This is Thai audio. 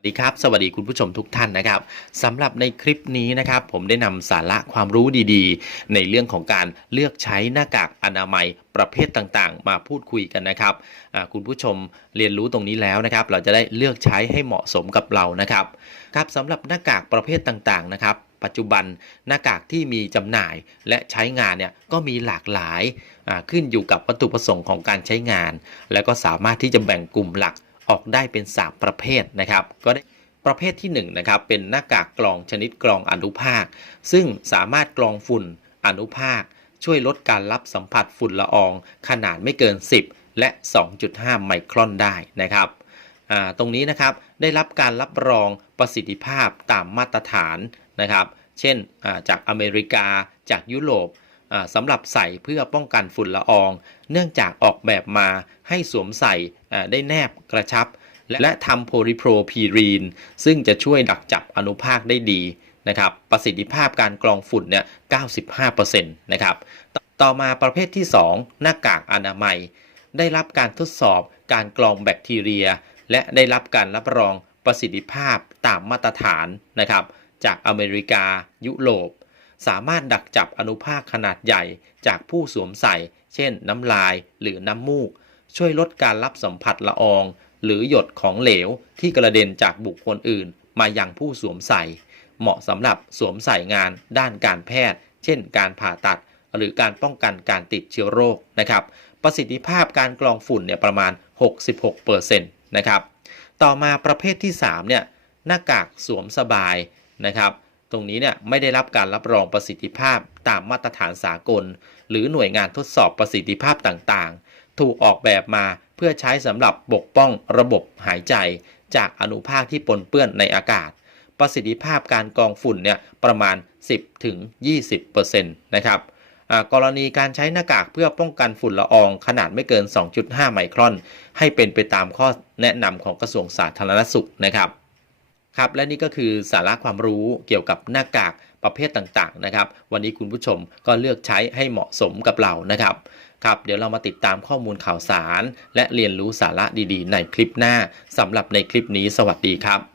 สวัสดีครับ สวัสดีคุณผู้ชมทุกท่านนะครับสำหรับในคลิปนี้นะครับผมได้นำสาระความรู้ดีๆ ในเรื่องของการเลือกใช้หน้ากากอนามัยประเภทต่างๆ มาพูดคุยกันนะครับคุณผู้ชมเรียนรู้ตรงนี้แล้วนะครับ เราจะได้เลือกใช้ให้เหมาะสมกับเรานะครับครับสำหรับหน้ากากประเภทต่างๆนะครับ ปัจจุบันหน้ากากที่มีจำหน่ายและใช้งานเนี่ยก็มีหลากหลายขึ้นอยู่กับวัตถุประสงค์ของการใช้งาน แล้วก็สามารถที่จะแบ่งกลุ่มหลัก ออกได้เป็น 3 ประเภทนะครับ ก็ได้ประเภทที่1นะครับเป็นหน้ากากกรองชนิดกรองอนุภาค ซึ่งสามารถกรองฝุ่นอนุภาค ช่วยลดการรับสัมผัสฝุ่นละออง ขนาดไม่เกิน 10 และ 2.5 ไมครอนได้นะครับตรงนี้นะครับได้รับการรับรองประสิทธิภาพตามมาตรฐานนะครับ เช่นจากอเมริกาจากยุโรป สำหรับใส่เพื่อป้องกันฝุ่นละออง เนื่องจากออกแบบมาให้สวมใส่ได้แนบกระชับและและทำโพลิโพรพีรีน ซึ่งจะช่วยดักจับอนุภาคได้ดีนะครับประสิทธิภาพการกรองฝุ่นเนี่ย 95%นะครับตต่อมาประเภทที่ 2 หน้ากากอนามัย ได้รับการทดสอบการกรองแบคทีเรีย และได้รับการรับรองประสิทธิภาพตามมาตรฐานนะครับจากอเมริกา ยุโรป สามารถดักจับอนุภาคขนาดใหญ่จากผู้สวมใส่ เช่น น้ำลายหรือน้ำมูก ช่วยลดการรับสัมผัสละออง หรือหยดของเหลวที่กระเด็นจากบุคคลอื่น มายังผู้สวมใส่ เหมาะสำหรับสวมใส่งานด้านการแพทย์ เช่น การผ่าตัด หรือการป้องกันการติดเชื้อโรคนะครับ ประสิทธิภาพการกรองฝุ่นเนี่ยประมาณ 66%นะครับ ต่อมาประเภทที่3เนี่ยหน้ากากสวมสบายนะครับ ตรงนี้เนี่ยไม่ได้รับการรับรองประสิทธิภาพตามมาตรฐานสากล หรือหน่วยงานทดสอบประสิทธิภาพต่างๆ ถูกออกแบบมาเพื่อใช้สำหรับปกป้องระบบหายใจ จากอนุภาคที่ปนเปื้อนในอากาศ ประสิทธิภาพการกรองฝุ่นเนี่ยประมาณ 10-20%นะครับกรณีการใช้หน้ากากเพื่อป้องกันฝุ่นละอองขนาดไม่เกิน 2.5 ไมครอน ให้เป็นไปตามข้อแนะนำของกระทรวงสาธารณสุขนะครับ ครับและนี่ก็คือสาระความรู้เกี่ยวกับหน้ากากประเภทต่างๆนะครับ วันนี้คุณผู้ชมก็เลือกใช้ให้เหมาะสมกับเรานะครับครับเดี๋ยวเรามาติดตามข้อมูลข่าวสาร และเรียนรู้สาระดีๆ ในคลิปหน้าสำหรับในคลิปนี้สวัสดีครับ